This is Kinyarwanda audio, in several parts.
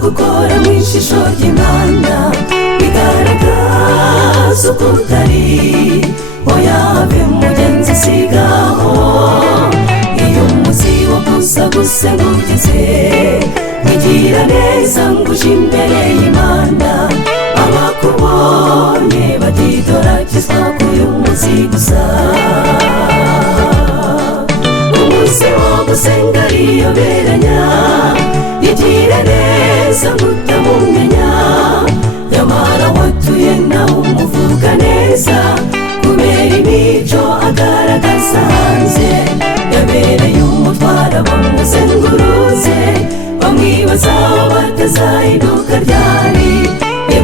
gukora mu ishusho ry'Imana bigaragaza uko utari, oya have mugenzi sigaho. Iyo umunsi wo kuza gusengugeze wigira neza nguje imbere y'Imana, abakubonye batidoragizwa k'uyu munsi gusa. Umunsi wo gusenga riyoberanya, igira neza ngutamumenya, nyamara watuye nawe umuvuga neza kubera imico agaragaza hanze. Yabereye umutwara bamuzenguruze, bamwibaza batazahinduka ryari.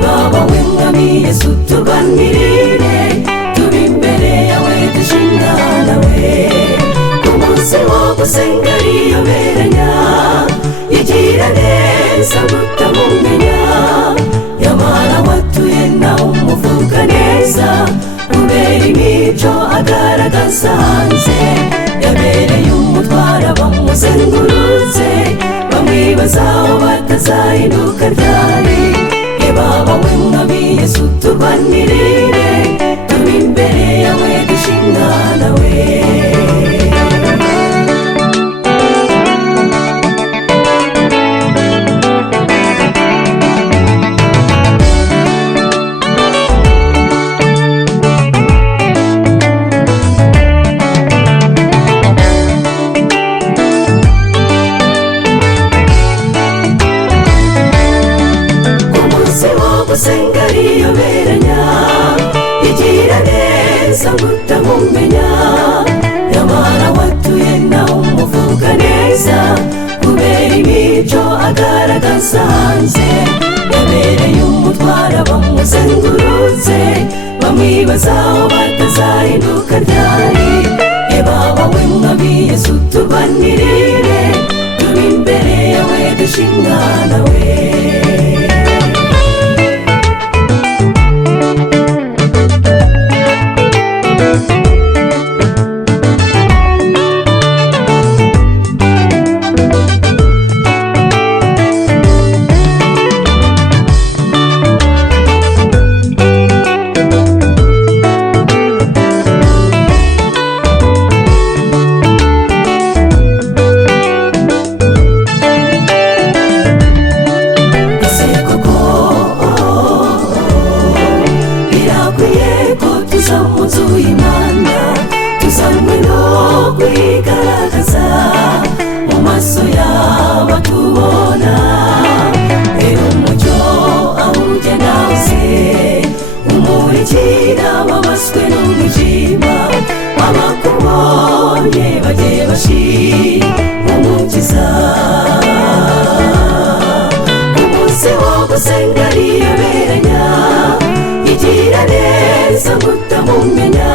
Baba we mwami Yesu turwanirire, tube imbere yawe dushingana we. Umunsi wo gusenga riyoberanya, igira neza ngutamumenya, nyamara watuye nawe umuvuga neza kubera imico agaragaza hanze. Yabereye umutwara bamuzengurutse, bamwibaza batazahinduka ryari. Baba we mwami Yesu turwanirire, tube imbere yawe dushingana we. Gusenga riyoberanya, igira neza ngutamumenya, nyamara watuye nawe umuvuga neza kubera imico agaragaza hanze. Yabereye umutwara bamuzengurutse, bamwibaza batazahinduka ryari. Baba we mwami Yesu turwanirire, tube imbere yawe dushingana we. Tuzanywe no kwigaragaza mu maso y'abatubona. Rero umucyo aho ugenda hose umurikira ababaswe n'umwijima, abakubonye bajye bashima umukiza. Umunsi wo gusenga riyoberanya, igira neza ngutamumenya,